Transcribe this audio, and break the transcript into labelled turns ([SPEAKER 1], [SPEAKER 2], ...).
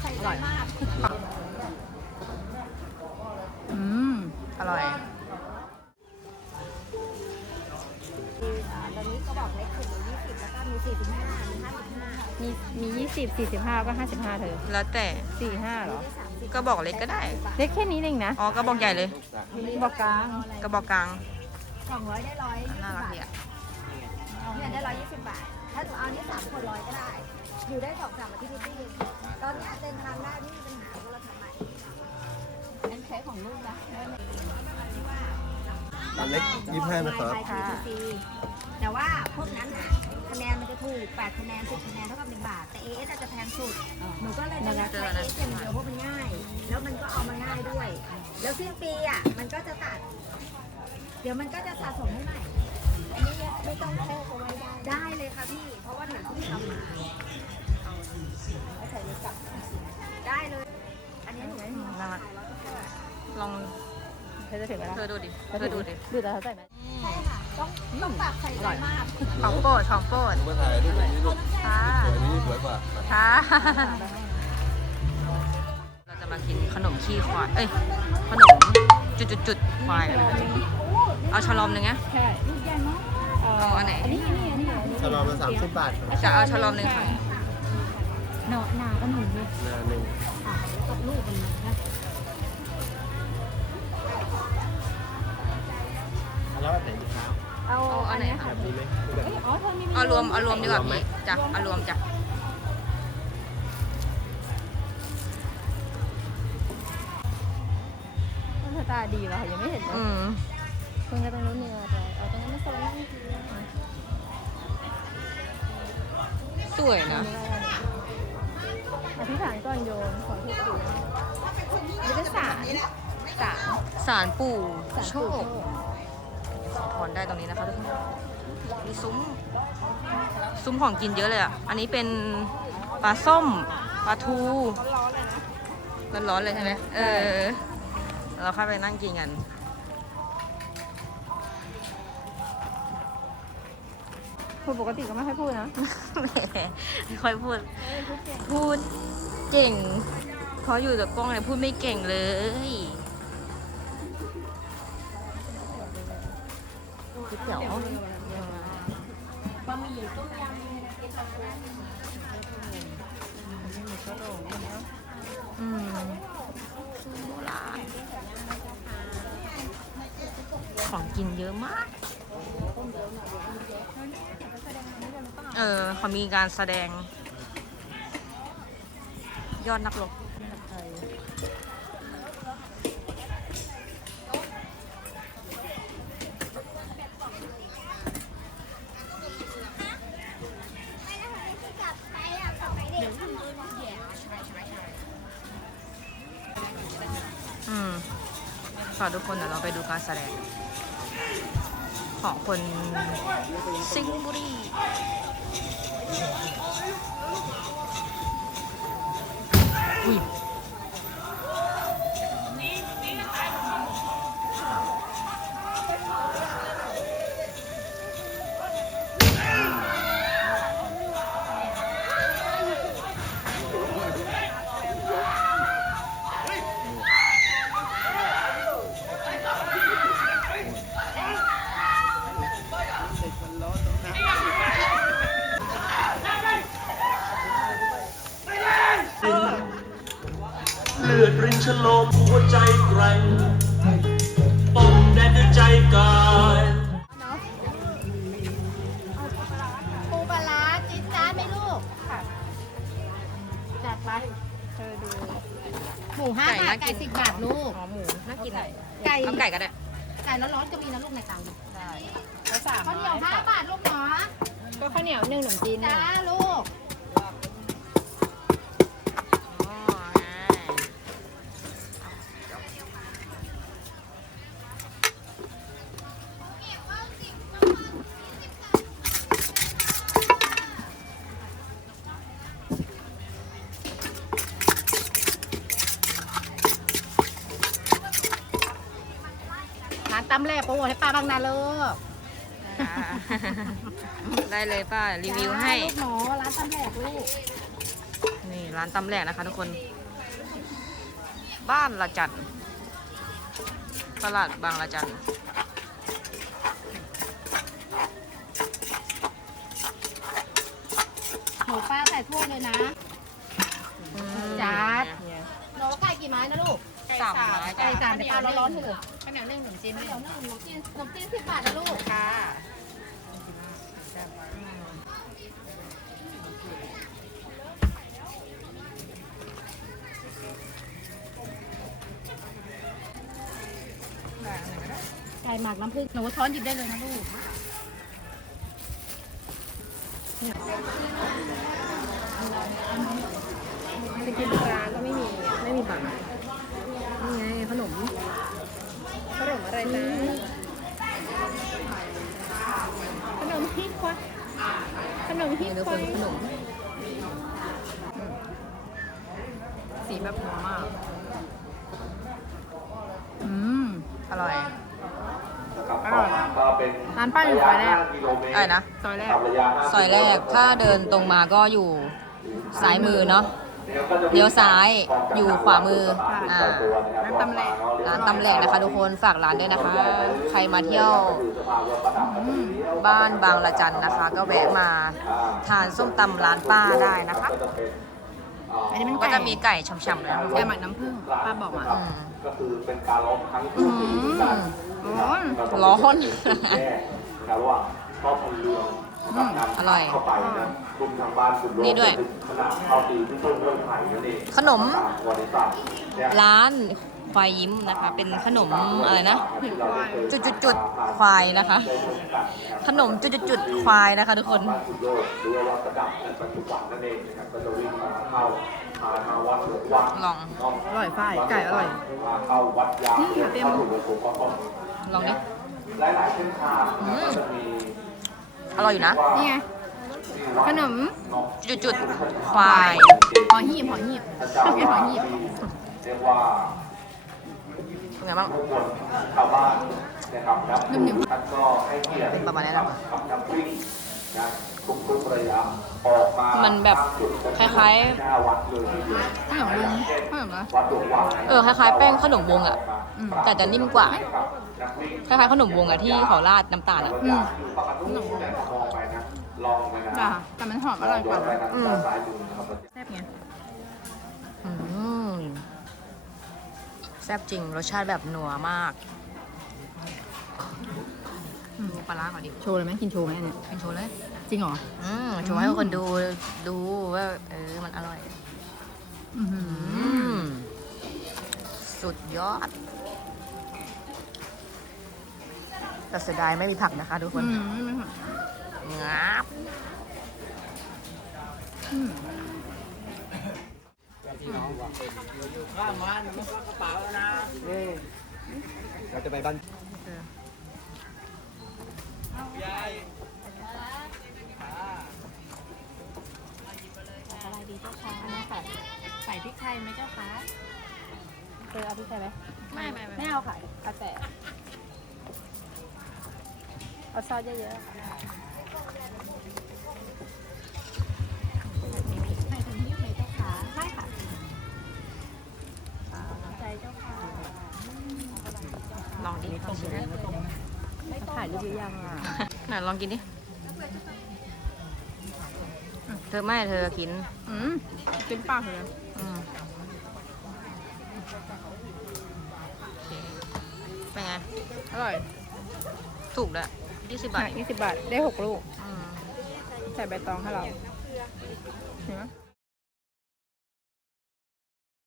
[SPEAKER 1] ใส่ใจมาก
[SPEAKER 2] อร่อย
[SPEAKER 1] ตอนนี้ก็บอกเล็กสุดอยู่20แล้วก็มี45มี55
[SPEAKER 2] มี20 45ก็55เธอ
[SPEAKER 3] แล้วแต่
[SPEAKER 2] 45เหรอ
[SPEAKER 3] ก็บอกเล็กก็ได้
[SPEAKER 2] เล็กแค่นี้เองนะ
[SPEAKER 3] อ๋อก็บอกใหญ่เลย
[SPEAKER 2] บอกกลาง
[SPEAKER 3] ก็บอกกลาง
[SPEAKER 1] 200ได้100
[SPEAKER 3] น่ารักดีอ่ะ
[SPEAKER 1] เนี่ยได้120 บาทถ้าหนูเอานี่3คน100ก็ได้อยู่ได้2-3 อาทิตย์ที่ตอนนี้เดินทางได้ไม่มีปัญหาเราทำใหม่อันใช้ของลูกนะ
[SPEAKER 4] อันเล็ก25นะครับ
[SPEAKER 1] แต่ว่าพวกนั้นคะแนนมันจะถูก8คะแนน10คะแนนเท่ากับ1 บาทแต่ AS อาจจะแพงสุดหนูก็เลยจะใช้ AS อย่างเดียวเพราะมันง่ายแล้วมันก็เอามาง่ายด้วยแล้วสิ้นปีอ่ะมันก็จะตัดเดี๋ยวมันก็จะสะสมให้ใหม่อันนี้ไม่ต้องแช่เอาไว้ได้เลยค่ะพี่เพราะว่าหนูเพิ่งทำมาใส่เลยกับได้เลยอันนี้หนูไม่มี
[SPEAKER 3] น่ารักลอง
[SPEAKER 2] เธอจะถึงแล้ว
[SPEAKER 3] เธอดูดิ
[SPEAKER 2] ดูแต่เขาใส่ไหม
[SPEAKER 1] ใช่ค่ะต้องปรับใส่ใจมาก
[SPEAKER 3] ของโปรด
[SPEAKER 4] มาถ่ายรูปแบบนี้ลูก
[SPEAKER 3] ค่ะ
[SPEAKER 4] สวยนี้สวยกว่า
[SPEAKER 3] ค่ะเราจะมากินขนมขี้ควายขนมจุดควายเอาฉลอมหนึ่งนะ
[SPEAKER 2] ใช่ลูกใหญ่มาก
[SPEAKER 3] เอาอันไหน
[SPEAKER 2] อันนี้
[SPEAKER 4] ฉลองละ30 บาทครับ
[SPEAKER 3] จะเอาฉลอมหนึ่งค่ะ
[SPEAKER 2] หนาก็หนุนดิ
[SPEAKER 4] หน้าหนึ่ง
[SPEAKER 2] กับลูกมันนะ
[SPEAKER 4] แล้วแบบไหนดีครับ
[SPEAKER 2] เอาอันไหนค่ะ
[SPEAKER 4] แบบนี้ไหมแบบ
[SPEAKER 2] อ๋อเธอมี
[SPEAKER 3] เอารวมดีกว่าพี่จ้ะเอารวมจ้ะ
[SPEAKER 2] เธอตาดีว่ะยังไม่เห็นเลยเพิ่งจะตรงนู้นเนี่ยเอาตรงนั้นไม่โซนนั่งที
[SPEAKER 3] สวยนะ
[SPEAKER 2] อธิษฐานก่อนโยนขอทุกสิ่งนี่เป็นศาลปู่โชคขอพรได้ตรงนี้นะคะทุกคนมีซุ้มของกินเยอะเลยอ่ะอันนี้เป็นปลาส้มปลาทูร้อนเลยใช่ไหมเราเข้าไปนั่งกินกันคนปกติก็ไม่ค่อยพูดนะ
[SPEAKER 3] ไม่ค่อยพูดเก่งเพราะอยู่กับกล้องเนี่ยพูดไม่เก่งเลยก๋วยเตี๋ยวบะหมี่ต้มยำโบราณของกินเยอะมากเขามีการแสดงยอดนักรบค่ะทุกคนเดี๋ยวเราไปดูการแสดงของคนสิงห์บุรีอุ้ย
[SPEAKER 5] เลือดรินชโลมหัวใจแกร่งป้องแดนด้วยใจกาย
[SPEAKER 1] ปูปลาร้าจิ๊ดจ้าไหมลูกจัดไป
[SPEAKER 2] เธอดู
[SPEAKER 1] หมู5 บาทไก่10 บาทลูก
[SPEAKER 3] หมูน่ากินไหน
[SPEAKER 1] ไก่
[SPEAKER 3] เอาไก่ก็ได้
[SPEAKER 1] ไก่ร้อนๆก็มีนะลูกในเตา
[SPEAKER 2] ได้แล้ว3
[SPEAKER 1] ข้าวเหนียว5 บาทลูกเนาะ
[SPEAKER 2] ก็ข้าวเหนียว1ขนมจีน
[SPEAKER 1] จ้าลูกร้านตำแหลกโปรโมทให้ป้าบ้างนะลูก
[SPEAKER 3] ได้เลยป้ารีวิวให้
[SPEAKER 1] ลูกหมอร้านตำแหลกลูก
[SPEAKER 3] นี่ร้านตำแหลกนะคะทุกคน บ้านละจันตลาดบางละจัน
[SPEAKER 1] หมูปลาใส่ถ้วยเลยนะ
[SPEAKER 2] จัด
[SPEAKER 1] โลไก่กี่ไม้นะลูก
[SPEAKER 3] สามไม้
[SPEAKER 1] ไก่
[SPEAKER 3] จ้ะ
[SPEAKER 1] สามเดี๋ยวปลาร้อนๆเถอะ
[SPEAKER 2] ข้าวเหนียวนึ่งขนมจีน
[SPEAKER 1] เดี๋ยวนึ่งขนมจีน10 บาทนะลูก
[SPEAKER 2] ค่ะ
[SPEAKER 1] ไก่หมักน้ำผึ้งหนูช้อนหยิบได้เลยนะลูก
[SPEAKER 2] จะกินปลาก็ไม่มีผักนี่ไงขนมอะไรจ๊ะขนมฮิตควะขนมฮิตควะขนมสีแบบหอมมากอร่อย ร้านป้าอยู่ซอยแรก
[SPEAKER 3] อะไรนะ
[SPEAKER 2] ซอยแรก
[SPEAKER 3] ซอยแรก ถ้าเดินตรงมาก็อยู่ซ้ายมือเนาะ เลี้ยวซ้ายอยู่ขวามือ อ่า
[SPEAKER 2] ร้านตำแหลก
[SPEAKER 3] ร้านตำแหลกนะคะทุกคน ฝากร้านด้วยนะคะ ใครมาเที่ยวบ้านบางละจันนะคะ ก็แวะมาทานส้มตำร้านป้าได้นะคะ
[SPEAKER 2] อันนี้มัน
[SPEAKER 3] ก็
[SPEAKER 2] ไก่
[SPEAKER 3] จะมีไก่ฉ่ำๆเลยนะ
[SPEAKER 2] ไก่หมักน้ำผึ้งป้าบอกมา
[SPEAKER 3] อืม
[SPEAKER 4] ก็คือเป็นการร้องครั้ง
[SPEAKER 3] อืม
[SPEAKER 2] ร้อน
[SPEAKER 3] ร้อน
[SPEAKER 4] แต่ว่าครอบครัว
[SPEAKER 3] อร่อย
[SPEAKER 4] เข้าไปนะกลุ่มทางบ้านกลุ่ม
[SPEAKER 3] นี่ด้วย
[SPEAKER 4] ขนาดเข้าตีที่ต้นเรื่องไผ่นั่นเอง
[SPEAKER 3] ขนม
[SPEAKER 4] บริษัทเนี่ย
[SPEAKER 3] ร้านควายยิ้มนะคะ เป็นขนมอะไรนะ จุดๆควายนะคะ ขนมจุดๆควายนะคะทุกคน
[SPEAKER 4] บ้านสุดโลกหรือว่าวัดประดับในปัจจุบันนั่นเองนะครับก็จะวิ่งมาเข้ามาวัดหลวงวัด
[SPEAKER 3] ลอง
[SPEAKER 2] อร่อยฝ้ายไก่อร่อย
[SPEAKER 4] มาเข้าวัดยาง
[SPEAKER 2] เต็ม
[SPEAKER 4] เข้าถูกประสงค์ก็ต้อง
[SPEAKER 3] ลองดิ
[SPEAKER 4] หลายๆเส้นทางก็จะมี
[SPEAKER 3] อร่อยอยู่นะ
[SPEAKER 2] นี่ไง ขนม
[SPEAKER 3] จุดๆควาย
[SPEAKER 2] หอหีบชอบกินหอหีบ
[SPEAKER 4] เรียกว่า
[SPEAKER 3] เป็นไงบ้าง
[SPEAKER 4] ทุกคนชาวบ้านนะครับนับ
[SPEAKER 2] หนึ่ง
[SPEAKER 4] ท่านก็ให้เกียรติ
[SPEAKER 3] เป็นประมาณนี้นะ
[SPEAKER 4] กับนักวิ่งนะทุกๆระยะออกมา
[SPEAKER 3] มันแบบคล้าย
[SPEAKER 4] หน้าวัดเลยทีเดียว
[SPEAKER 2] ขนมลุงขนมนะ
[SPEAKER 4] วัดหลวงวัง
[SPEAKER 3] ๆ คล้ายๆแป้งขนมวงอะแต่จะนิ่มกว่า
[SPEAKER 4] นักวิ่ง
[SPEAKER 3] คล้ายๆขนมวงอะที่เขาราดน้ำตาลอะ
[SPEAKER 4] อยู่ปกติแต่พอมองไปนะลองไปนะ
[SPEAKER 2] จ้ะแต่มันหอมอร่อยกว่า
[SPEAKER 4] ไปทางด้านซ้ายดูนะครับ
[SPEAKER 2] แซ่บไง
[SPEAKER 3] อืมแซ่บจริง รสชาติแบบนัวมากดูปลาร้าก่อนดิ
[SPEAKER 2] โชว์เลยไหมกินโชว์ไหมอันเนี่ย
[SPEAKER 3] เป็นโชว์เลย
[SPEAKER 2] จริงเหรอ
[SPEAKER 3] โชว์ให้คนดูว่ามันอร่อย
[SPEAKER 2] อื้อหือ
[SPEAKER 3] สุดยอด แต่เสียดายไม่มีผักนะคะทุกคน
[SPEAKER 2] ไม่หอม
[SPEAKER 3] งับ
[SPEAKER 4] เราจะไปบ้าน
[SPEAKER 1] อะไรดีเจ้าค่ะใส่พริกไทยไหมเจ้าคะเคยเอาพริกไทยไหมไม่เอาค่ะเอาแต่เอาซอสเยอะๆค่ะใส่ถุงยิ้มไหมเจ้าค่ะได้ค่ะใจเจ้าค่ะ
[SPEAKER 3] ลองดิลองชิมนะ
[SPEAKER 2] ถ่ายรูปหรือยังอ่ะ
[SPEAKER 3] ไหนลองกินดิ เธอไม่เธอกิน
[SPEAKER 2] เป็นปากเลย
[SPEAKER 3] อืมโอเคเป็นไง
[SPEAKER 2] อร่อย
[SPEAKER 3] ถูกด้วย20 บาท
[SPEAKER 2] 20 บาท ได้6 ลูก
[SPEAKER 3] อืม
[SPEAKER 2] ใส่ใบตองให้เรา เห็นไหม